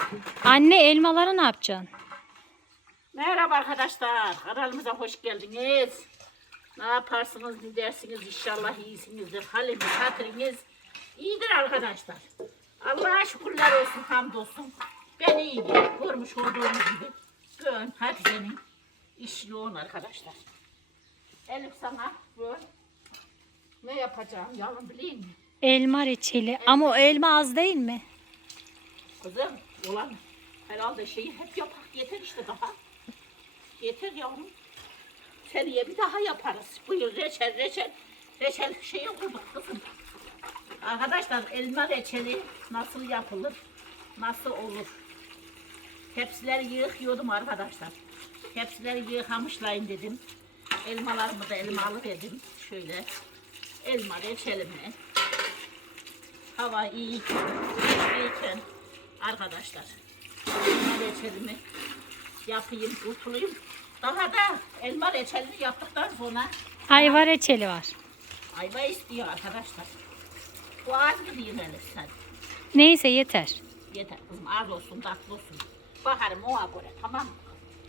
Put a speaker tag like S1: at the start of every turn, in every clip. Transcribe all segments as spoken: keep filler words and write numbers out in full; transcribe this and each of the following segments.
S1: Anne elmaları ne yapacaksın?
S2: Merhaba arkadaşlar, kanalımıza hoş geldiniz. Ne yaparsınız, ne dersiniz, inşallah iyisinizdir. Haliniz, hatırınız iyidir arkadaşlar. Allah'a şükürler olsun, hamdolsun. Ben iyiyim, görmüş olduğunuz gibi. Bugün Hatice'nin iş yoğun arkadaşlar. Elif sana böyle ne yapacağım, yalın bileyim mi?
S1: Elma reçeli. Ama o elma az değil mi?
S2: Kızım, olan herhalde şeyi hep yapak, yeter işte daha. Yeter yavrum. Seneye bir daha yaparız. Buyur reçel reçel. Reçel şeyi kurduk kızım. Arkadaşlar elma reçeli nasıl yapılır? Nasıl olur? Tepsileri yıkıyordum arkadaşlar. Tepsileri yıkamışlayın dedim. Elmalarımı da elma alıverdim. Şöyle elma reçelimi. Hava iyi geçtiyken arkadaşlar elma reçelimi yapayım, kurtulayım. Daha da elma reçelini yaptıktan sonra
S1: Ayva reçeli var.
S2: ayva istiyor arkadaşlar. Bu az mı diyeyim Elif sen?
S1: Neyse yeter.
S2: Yeter kızım, az olsun, tatlı olsun. Bakarım ona göre, tamam mı?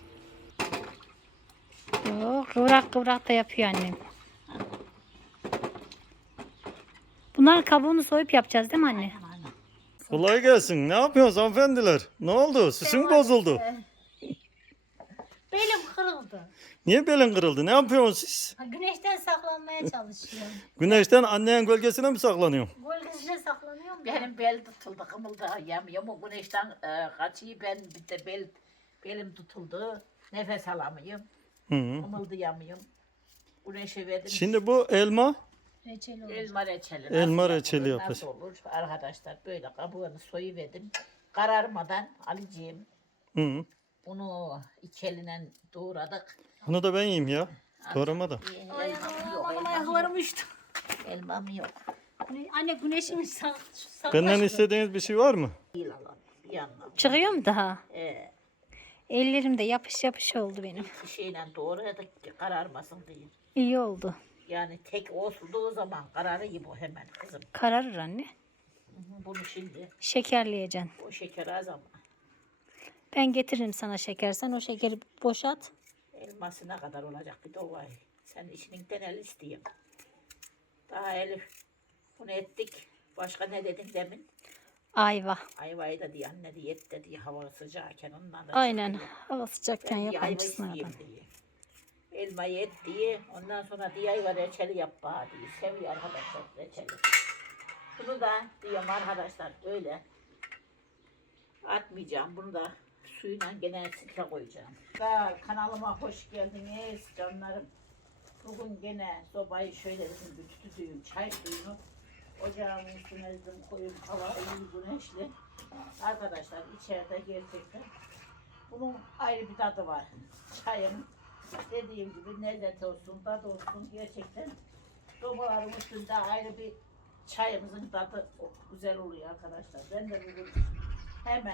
S1: Oo, kıvrak kıvrak da yapıyor annem. Bunların kabuğunu soyup yapacağız değil mi anne?
S2: Aynen, aynen.
S3: Kolay gelsin. Ne yapıyorsunuz hanımefendiler? Ne oldu? Sesin bozuldu.
S4: Belim kırıldı.
S3: Niye belin kırıldı? Ne yapıyorsunuz siz?
S4: Ha, güneşten saklanmaya çalışıyorum.
S3: Güneşten annenin gölgesine mi saklanıyorsun?
S4: Gölgesine saklanıyorum. ya.
S2: Benim bel tutuldu, kımıldayamıyorum. O güneşten e, kaçıyı ben bir de bel, belim tutuldu. Nefes alamıyorum,
S3: Hı -hı.
S2: kımıldayamıyorum. Güneşe verdim.
S3: Şimdi bu elma
S4: Reçeli olur.
S2: Elma reçeli.
S3: Elma
S2: nasıl
S3: reçeli
S2: yapılır,
S3: yapar.
S2: Nasıl olur arkadaşlar? Böyle kabuğunu soyuverdim. Kararmadan alacağım.
S3: Hı -hı.
S2: Bunu iki eline doğradık.
S3: Bunu da ben yiyeyim ya. Doğrama da.
S2: Elmam yok,
S4: Aman
S2: elmam
S4: ayaklarım
S2: yok.
S4: uçtu.
S2: Elmam yok.
S4: Anne güneşin sak sak-
S3: Benden istediğiniz bir şey var mı?
S2: Değil Allah'ım, bir yandan.
S1: Çıkıyor mu daha?
S2: Ee,
S1: Ellerimde yapış yapış oldu benim.
S2: bir şeyle doğradık ki kararmasın diye.
S1: İyi oldu.
S2: Yani tek olduğu zaman kararı bu hemen kızım.
S1: Kararır anne.
S2: Hı hı, Bunu şimdi
S1: Şekerleyeceksin.
S2: o şeker az ama
S1: Ben getiririm sana şeker. Sen o şekeri boşalt.
S2: elması ne kadar olacak bir de o var. Sen içinden el isteyeyim. Daha Elif bunu ettik. Başka ne dedin demin?
S1: Ayva.
S2: Ayvayı da diye anne diye et de diye hava sıcakken ondan da
S1: Aynen.
S2: çıkıyor.
S1: Hava sıcakken
S2: Ben diye ayva
S1: yapmamışsın
S2: isteyeyim
S1: adam.
S2: diye. Elmayı et diye ondan sonra diye ayva reçeli yap bana diye. Seviyor arkadaşlar reçeli. Bunu da diyorum arkadaşlar böyle atmayacağım. Bunu da suyuna gene sıkla koyacağım. Da kanalıma hoş geldiniz canlarım. Bugün gene sobayı şöyle dedim bir tütüdüğüm çay suyunu ocağımın üstüne dedim koyup hava iyi güneşli. Arkadaşlar içeride gerçekten bunun ayrı bir tadı var. Çayın dediğim gibi lezzet olsun, tadı olsun gerçekten sobaların üstünde ayrı bir çayımızın tadı güzel oluyor arkadaşlar. Ben de bugün hemen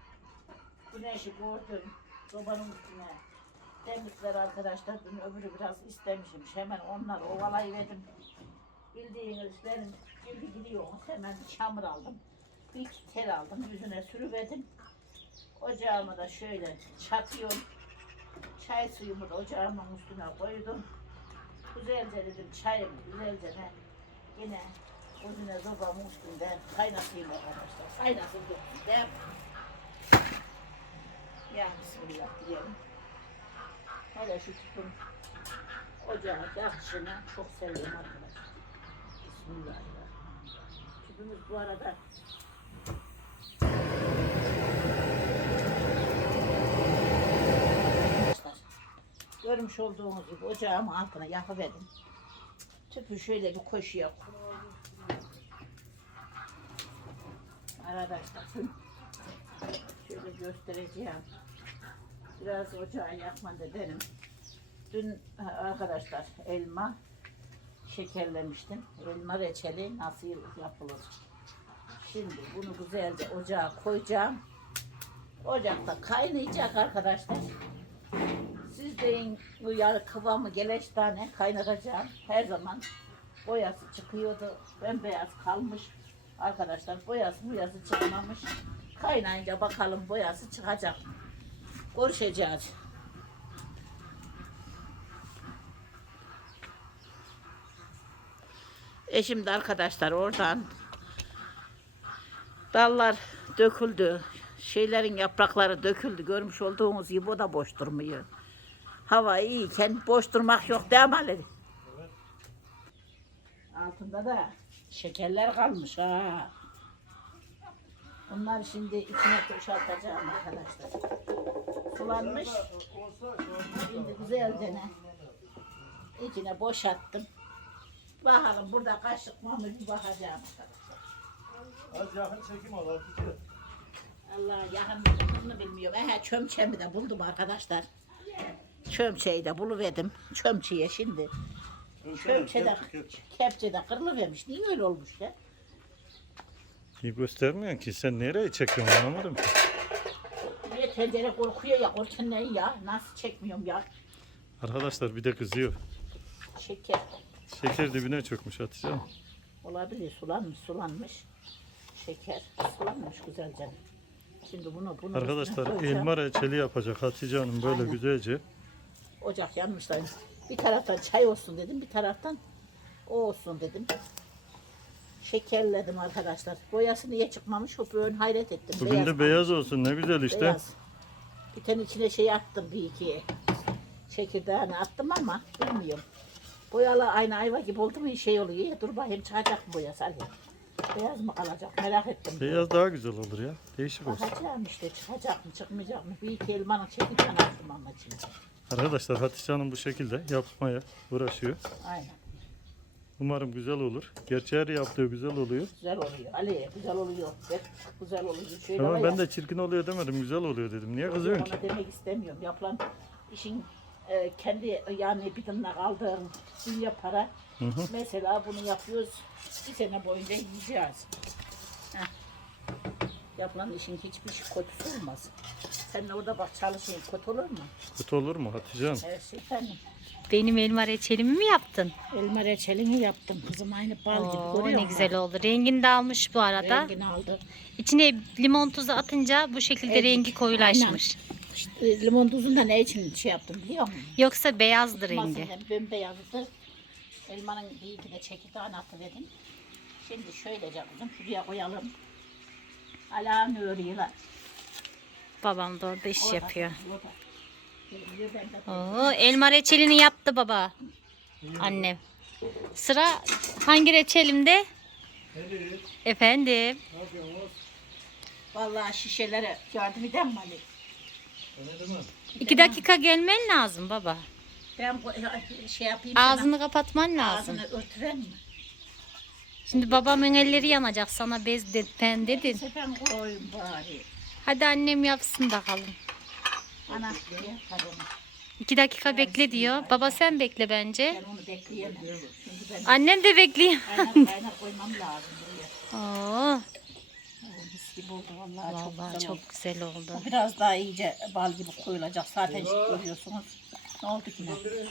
S2: güneşi gördüm sobanın üstüne temizler arkadaşlar. Dün öbürü biraz istemişim. Hemen onları ovalayıverdim. Bildiğiniz benim gibi gidiyorsunuz. Hemen çamur aldım. Bir tel aldım. Yüzüne sürüverdim. Ocağıma da şöyle çatıyorum. Çay suyumu da ocağımın üstüne koydum. Güzelce dedim çayımı güzelce ne yine yüzüne sobamın üstünde kaynatayım arkadaşlar. Kaynasın döktüm değil mi? Ya bismillah diyelim. Hele şu tüpün ocağın yakışını çok seviyorum arkadaşlar. Bismillahirrahmanirrahim. Tüpümüz bu arada arkadaşlar görmüş olduğunuz gibi ocağımın altına yakıverdim. Tüpü şöyle bir koşuya arkadaşlar şöyle göstereceğim. Biraz ocağı yakma dedim. Dün arkadaşlar elma şekerlemiştim. Elma reçeli nasıl yapılır? Şimdi bunu güzelce ocağa koyacağım. Ocakta kaynayacak arkadaşlar. Siz deyin bu yarı kıvamı geleş tane kaynatacağım. Her zaman boyası çıkıyordu. Bembeyaz kalmış. Arkadaşlar boyası boyası çıkmamış. Kaynayınca bakalım boyası çıkacak. Görüşeceğiz. Eşim de arkadaşlar oradan dallar döküldü. Şeylerin yaprakları döküldü. Görmüş olduğunuz gibi o da boş durmuyor. Hava iyiyken boş durmak yok değil mi Ali? Evet. Altında da şekerler kalmış ha. Bunlar şimdi içine boşaltacağım arkadaşlar. Sulanmış. Şimdi güzelce ne? İçine boşalttım. Bakalım burada kaşık mı bir bakacağım arkadaşlar.
S3: Az yakın çekim al artık.
S2: Allah yakın bulduğunu bilmiyorum. Ehe çömçemi de buldum arkadaşlar. Çömçeyi de buluverdim. Çömçeye şimdi. Çömçede, kepçede kırılıvermiş. Niye öyle olmuş ya?
S3: İyi göstermiyorsun ki. Sen nereye çekiyorsun anlamadım ki.
S2: Niye tencere korkuyor ya? Korkan ne ya? Nasıl çekmiyorum ya?
S3: Arkadaşlar bir de kızıyor.
S2: Şeker.
S3: Şeker dibine çökmüş Hatice Hanım.
S2: Olabilir. Sulanmış sulanmış. Şeker. Sulanmış güzelce. Şimdi bunu bunu
S3: Arkadaşlar
S2: üstüne koyacağım.
S3: elma reçeli yapacak Hatice Hanım böyle
S2: Aynen.
S3: güzelce.
S2: Ocak yanmışlar. Bir taraftan çay olsun dedim. Bir taraftan o olsun dedim. Şekerledim arkadaşlar. Boyası niye çıkmamış? O böyle hayret ettim.
S3: Bugün de beyaz olsun ne güzel işte.
S2: Beyaz. Bir tane içine şey attım bir iki. Çekirdeğini attım ama bilmiyorum. Boyalı aynı ayva gibi oldu mu şey oluyor. Ya, dur bakayım çıkacak mı boyası? Ali. Beyaz mı kalacak? Merak ettim.
S3: Beyaz daha güzel olur ya. Değişik olsun.
S2: Bakacağım işte çıkacak mı çıkmayacak mı? Bir iki elmanın çekirdeğini attım ama içine.
S3: Arkadaşlar Hatice Hanım bu şekilde yapmaya uğraşıyor.
S2: Aynen.
S3: Umarım güzel olur. Gerçi her yaptığı güzel oluyor.
S2: Güzel oluyor. Ali güzel oluyor. Hep güzel oluyor. Şöyle
S3: Ama
S2: var
S3: ben
S2: ya,
S3: de çirkin oluyor demedim. Güzel oluyor dedim. Niye kızıyorsun ki?
S2: ona demek istemiyorum. Yapılan işin e, kendi yani bir tırnak aldığın dünya para.
S3: Hı hı.
S2: Mesela bunu yapıyoruz. Bir sene boyunca yiyeceğiz. Heh. Yapılan işin hiçbir şey kötüsü olmaz. Sen de orada bak çalışayım. Kötü olur mu?
S3: Kötü olur mu Hatice Hanım?
S2: Her şey efendim.
S1: Benim elma reçelimi mi yaptın?
S2: Elma reçelini yaptım kızım. Aynı bal gibi.
S1: Oo,
S2: Görüyor
S1: ne
S2: musun?
S1: güzel oldu. Rengini de almış bu arada.
S2: Rengini aldı.
S1: İçine limon tuzu atınca bu şekilde
S2: Evet,
S1: rengi koyulaşmış.
S2: İşte limon tuzunu da ne için şey yaptım biliyor musun?
S1: Yoksa beyazdı rengi.
S2: Masada bembeyazdı. Elmanın bir iki de çekirdeğini atıverdim. Şimdi şöylece kızım şuraya koyalım. Alağını örüyorlar.
S1: Babam da orada iş
S2: Orada,
S1: yapıyor.
S2: orada. Geliyor, ben de-
S1: Oo, elma reçelini yaptı baba. Annem. Sıra hangi reçelimde? Efendim.
S2: Vallahi şişelere yardım eder mi Ali?
S1: İki dakika gelmen lazım baba.
S2: Ben bu- şey yapayım sana.
S1: Ağzını kapatman lazım.
S2: Ağzını örtüren mi?
S1: Şimdi babamın elleri yanacak sana bez de, ben dedin.
S2: Neyse ben koyayım bari.
S1: Hadi annem yapsın bakalım.
S2: Ana ne yapar onu?
S1: İki dakika bekle diyor. Baba sen bekle bence.
S2: Ben onu bekleyemem. Çünkü ben
S1: Annem de bekliyor.
S2: kaynar kaynar koymam lazım buraya.
S1: Oo,
S2: Oo, mis gibi oldu vallahi,
S1: vallahi
S2: çok güzel oldu.
S1: çok güzel oldu.
S2: Bu biraz daha iyice bal gibi koyulacak. Zaten görüyorsunuz. Ne oldu ki ne?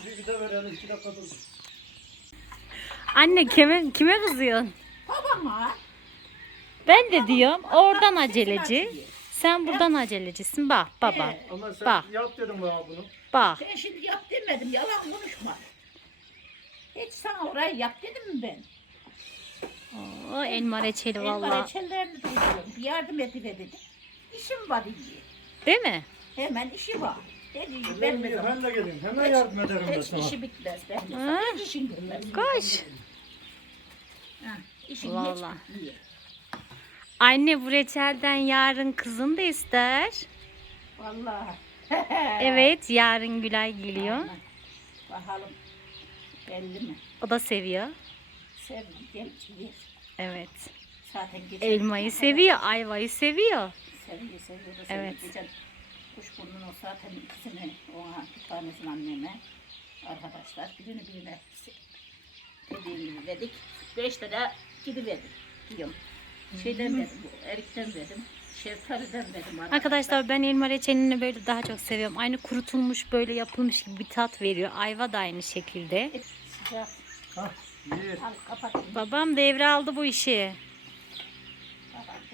S1: Anne kime kime kızıyorsun?
S2: Babama.
S1: Ben de diyorum oradan aceleci. Sen buradan acelecisin. Bak baba.
S2: Ee,
S3: Ama sen
S1: Bak.
S3: yap dedim bana bunu.
S1: Bak.
S2: Ben şimdi yap demedim. Yalan konuşma. Hiç sana orayı yap dedim mi ben?
S1: Oo, elma reçeli
S2: Elma
S1: vallahi.
S2: reçellerini duyuyorum. Bir yardım ediver dedim. İşim var diye.
S1: Değil mi?
S2: Hemen işi var. Dedi ben
S3: Ben,
S2: de zaman.
S3: ben de geleyim. Hemen yardım ederim ben
S2: Hiç
S3: sana.
S2: işi bitmez. Ben de
S1: Ha?
S2: sana hiç işin bitmez.
S1: Koş.
S2: Ha, işin
S1: Vallahi.
S2: hiç bitmiyor.
S1: Anne bu reçelden yarın kızın da ister.
S2: Vallahi.
S1: Evet yarın Gülay geliyor.
S2: Aynen. Bakalım. Belli mi?
S1: O da seviyor.
S2: Sevdim. Gel yer.
S1: Evet.
S2: Zaten geçen
S1: Elmayı seviyor, ayvayı seviyor.
S2: Seviyor, seviyor da seviyor.
S1: Evet.
S2: Geçen kuşburnunu zaten ikisini ona, bir tanesini anneme, arkadaşlar. Birini birine dediğim gibi verdik. Beş tane gidiverdik diyorum. Şeyden verdim, bu erikten verdim. Şeftali'den verdim.
S1: Arkadaşlar ben elma reçelini böyle daha çok seviyorum. Aynı kurutulmuş böyle yapılmış gibi bir tat veriyor. Ayva da aynı şekilde.
S2: Sıcak.
S3: Hah, iyi.
S2: Al kapat.
S1: Babam devraldı bu işi.
S2: Kapat.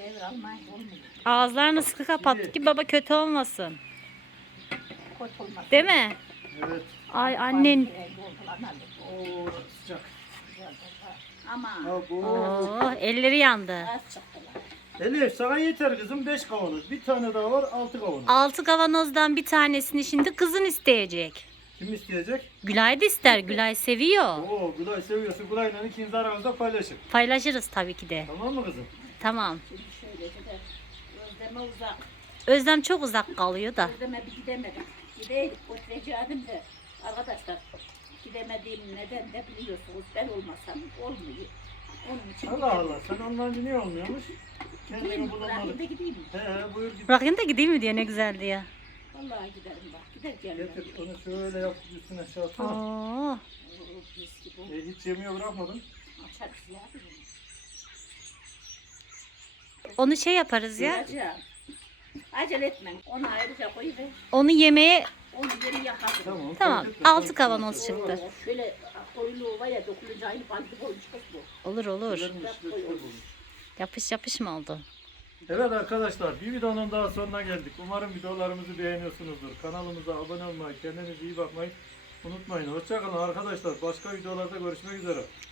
S2: devir almayın olmuyor.
S1: Ağızlarını sıkı kapat ki baba kötü olmasın.
S2: Kötü olmaz.
S1: Değil mi?
S3: Evet.
S1: Ay annen.
S3: Oo sıcak.
S2: Ama
S3: Abo.
S1: Oo, elleri yandı.
S2: az çıktılar.
S3: Elif sana yeter kızım beş kavanoz. Bir tane daha var altı kavanoz.
S1: Altı kavanozdan bir tanesini şimdi kızın isteyecek.
S3: Kim isteyecek?
S1: Gülay da ister. Gülay seviyor.
S3: Oo Gülay seviyorsun. Gülay'la ikiniz aranızda paylaşın.
S1: Paylaşırız tabii ki de.
S3: Tamam mı kızım?
S1: Tamam.
S2: Şimdi şöyle de Özlem'e uzak.
S1: Özlem çok uzak kalıyor da.
S2: Özlem'e bir gidemedim. Gideydik götüreceğim de arkadaşlar gidemediğim neden de biliyorsunuz ben olmasam olmuyor. Onun için
S3: Allah Allah sen ondan niye olmuyormuş?
S2: Gideyim
S3: Kendini
S2: mi? Bırakayım
S3: bulamadık.
S2: da gideyim mi?
S3: He he buyur git.
S1: Bırakayım da gideyim mi diyor ne güzel diyor.
S2: Vallahi giderim bak. Gider gelirim.
S3: Getir onu şöyle yap üstüne şey atsana.
S1: Oo.
S2: Oo, mis gibi.
S3: E, hiç yemeğe bırakmadın.
S2: Açarız ya.
S1: Onu şey yaparız ya.
S2: Yiyeceğim. Acele etme. Onu ayrıca koyuver.
S1: Onu yemeğe
S2: Onu geri yakarım.
S3: Tamam.
S1: tamam.
S3: fark etmez.
S1: Altı kavanoz çıktı.
S2: Şöyle koyuluğu var ya dokununca aynı balık koymuş kız bu.
S1: Olur olur.
S3: Güzelmiş, güzel olmuş.
S1: Yapış yapış mı oldu?
S3: Evet arkadaşlar bir videonun daha sonuna geldik. Umarım videolarımızı beğeniyorsunuzdur. Kanalımıza abone olmayı, kendinize iyi bakmayı unutmayın. Hoşçakalın arkadaşlar. Başka videolarda görüşmek üzere.